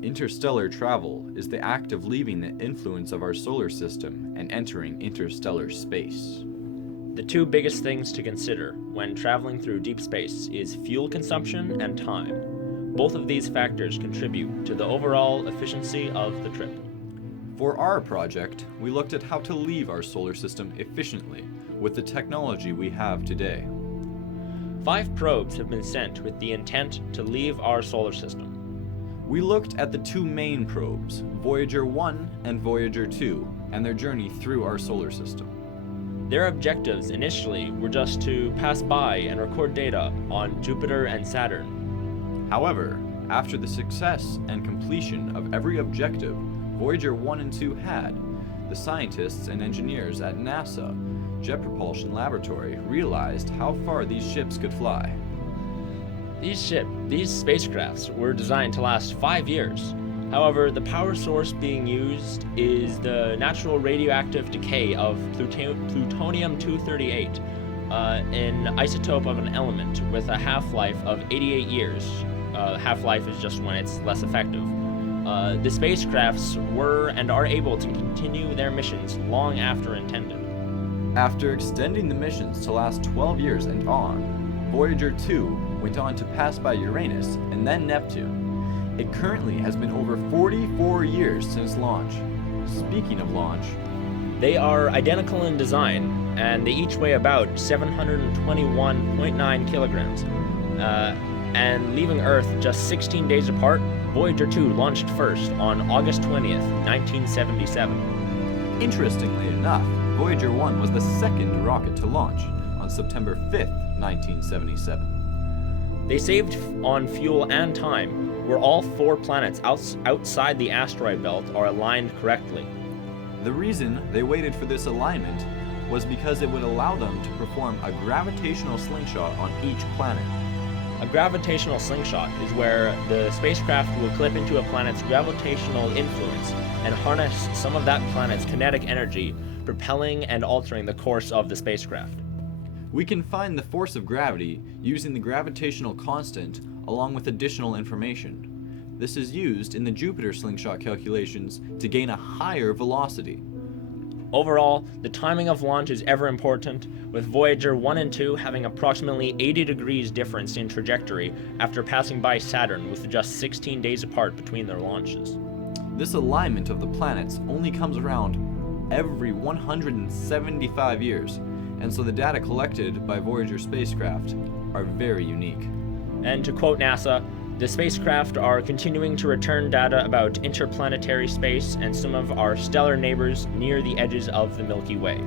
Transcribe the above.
Interstellar travel is the act of leaving the influence of our solar system and entering interstellar space. The two biggest things to consider when traveling through deep space is fuel consumption and time. Both of these factors contribute to the overall efficiency of the trip. For our project, we looked at how to leave our solar system efficiently with the technology we have today. 5 probes have been sent with the intent to leave our solar system. We looked at the 2 main probes, Voyager 1 and Voyager 2, and their journey through our solar system. Their objectives initially were just to pass by and record data on Jupiter and Saturn. However, after the success and completion of every objective Voyager 1 and 2 had, the scientists and engineers at NASA Jet Propulsion Laboratory realized how far these ships could fly. These spacecrafts were designed to last 5 years. However, the power source being used is the natural radioactive decay of plutonium-238, an isotope of an element with a half-life of 88 years. Half-life is just when it's less effective. The spacecrafts were and are able to continue their missions long after intended. After extending the missions to last 12 years and on, Voyager 2 went on to pass by Uranus and then Neptune. It currently has been over 44 years since launch. Speaking of launch, they are identical in design, and they each weigh about 721.9 kilograms. And leaving Earth just 16 days apart, Voyager 2 launched first on August 20th, 1977. Interestingly enough, Voyager 1 was the second rocket to launch on September 5th, 1977. They saved on fuel and time, where all 4 planets outside the asteroid belt are aligned correctly. The reason they waited for this alignment was because it would allow them to perform a gravitational slingshot on each planet. A gravitational slingshot is where the spacecraft will clip into a planet's gravitational influence and harness some of that planet's kinetic energy, propelling and altering the course of the spacecraft. We can find the force of gravity using the gravitational constant along with additional information. This is used in the Jupiter slingshot calculations to gain a higher velocity. Overall, the timing of launch is ever important, with Voyager 1 and 2 having approximately 80 degrees difference in trajectory after passing by Saturn with just 16 days apart between their launches. This alignment of the planets only comes around every 175 years, and so the data collected by Voyager spacecraft are very unique. And to quote NASA, the spacecraft are continuing to return data about interplanetary space and some of our stellar neighbors near the edges of the Milky Way.